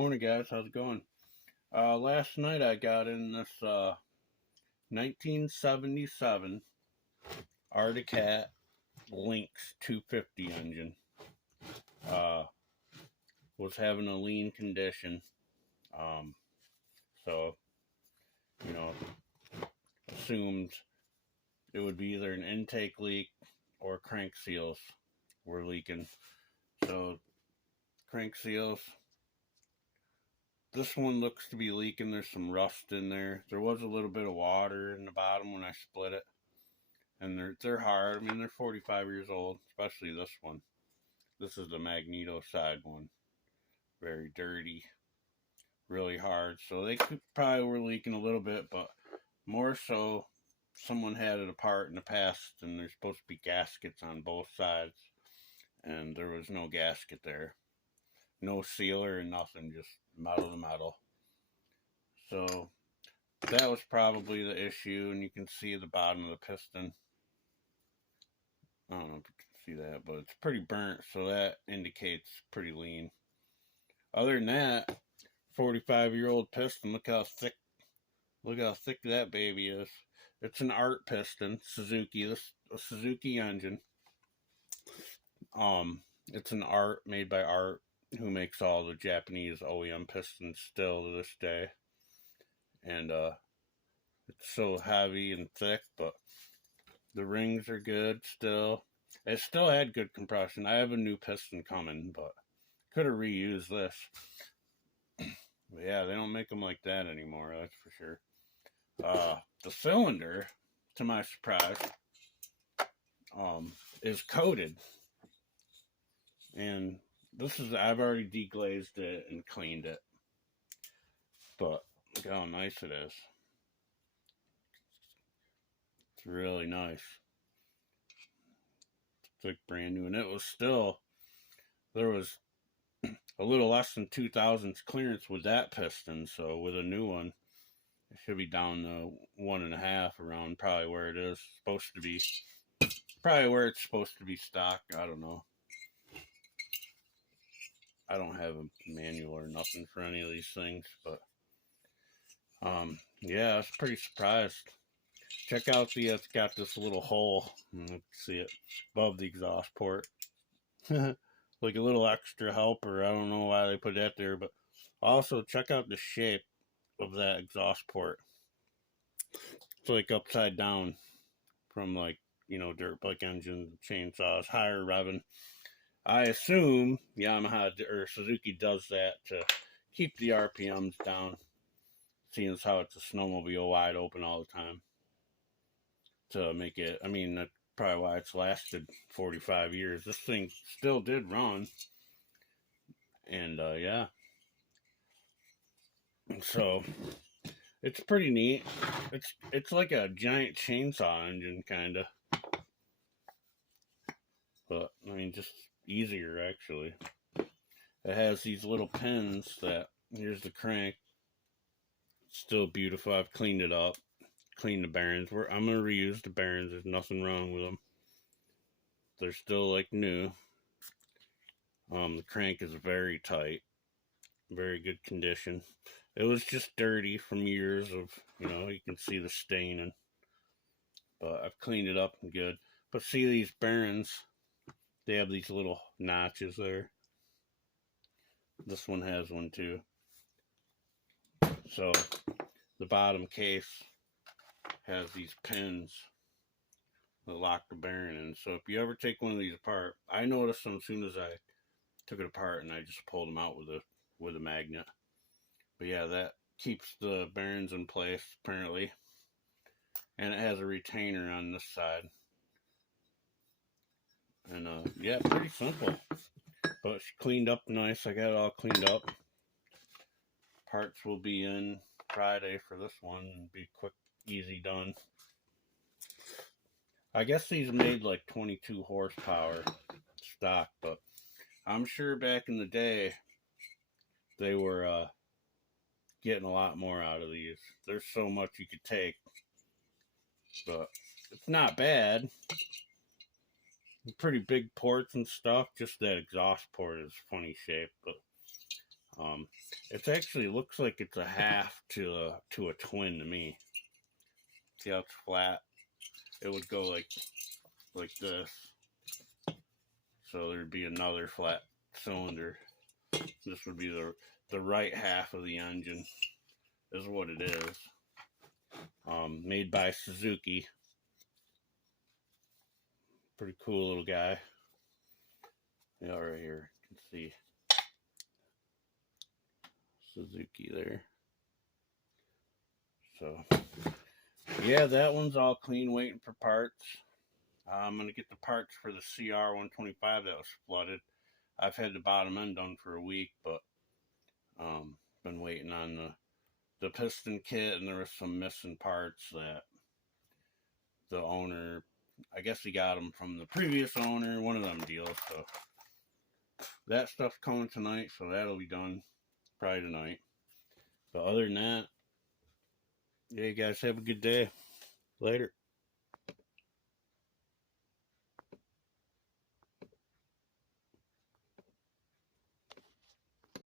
Morning, guys. How's it going? Last night I got in this 1977 Arctic Cat Lynx 250 engine. Uh, was having a lean condition, um, so you know, assumed it would be either an intake leak or crank seals were leaking. So crank seals. This one looks to be leaking. There's some rust in there. There was a little bit of water in the bottom when I split it. And they're hard. I mean, they're 45 years old, especially this one. This is the magneto side one. Very dirty, really hard. So they probably were leaking a little bit, but more so someone had it apart in the past, and there's supposed to be gaskets on both sides. And there was no gasket there. No sealer and nothing, just metal to metal. So that was probably the issue, and you can see the bottom of the piston. I don't know if you can see that, but it's pretty burnt, so that indicates pretty lean. Other than that, 45-year-old piston, look how thick that baby is. It's an art piston, Suzuki, a Suzuki engine. It's an art made by Art, who makes all the Japanese OEM pistons still to this day. And it's so heavy and thick, but the rings are good still. It still had good compression. I have a new piston coming, but could have reused this. But yeah, they don't make them like that anymore, that's for sure. The cylinder, to my surprise, is coated. And I've already deglazed it and cleaned it. But look how nice it is. It's really nice. It's like brand new. And it was still, there was a little less than 2,000 clearance with that piston. So with a new one, it should be down to 1.5 around probably where it is supposed to be. Probably where it's supposed to be stock. I don't know. I don't have a manual or nothing for any of these things, but yeah, I was pretty surprised. Check out it's got this little hole. You can see it above the exhaust port. Like a little extra helper. I don't know why they put that there, but also check out the shape of that exhaust port. It's like upside down from dirt bike engines, chainsaws, higher revving. I assume Yamaha or Suzuki does that to keep the RPMs down, seeing as how it's a snowmobile wide open all the time. To make it, I mean, that's probably why it's lasted 45 years. This thing still did run. And yeah. So it's pretty neat. It's like a giant chainsaw engine, kinda. But I mean, just easier actually. It has these little pins that, here's the crank. Still beautiful. I've cleaned it up. Cleaned the bearings. I'm gonna reuse the bearings. There's nothing wrong with them. They're still like new. The crank is very tight. Very good condition. It was just dirty from years of, you can see the staining. But I've cleaned it up and good. But see these bearings? They have these little notches there. This one has one too. So the bottom case has these pins that lock the bearing in. So if you ever take one of these apart, I noticed them as soon as I took it apart, and I just pulled them out with a magnet. But yeah, that keeps the bearings in place apparently. And it has a retainer on this side. And yeah, pretty simple. But it's cleaned up nice. I got it all cleaned up. Parts will be in Friday for this one and be quick, easy done. I guess these made like 22 horsepower stock, but I'm sure back in the day they were getting a lot more out of these. There's so much you could take, but it's not bad. Pretty big ports and stuff. Just that exhaust port is funny shape, but It actually looks like it's a half to a twin to me. See how it's flat? It would go like this. So there'd be another flat cylinder. This would be the right half of the engine, is what it is. Made by Suzuki. Pretty cool little guy. Yeah, right here, you can see Suzuki there. So, yeah, that one's all clean, waiting for parts. I'm going to get the parts for the CR125 that was flooded. I've had the bottom end done for a week, but been waiting on the piston kit, and there was some missing parts that the owner, I guess he got them from the previous owner, one of them deals. So that stuff's coming tonight, so that'll be done probably tonight. But other than that, yeah, you guys have a good day. Later.